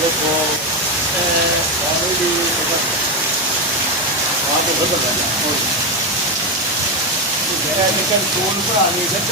देखो ऑलरेडी वहाँ तो बदल रहा है मेरा लेकिन टोल पर आने जब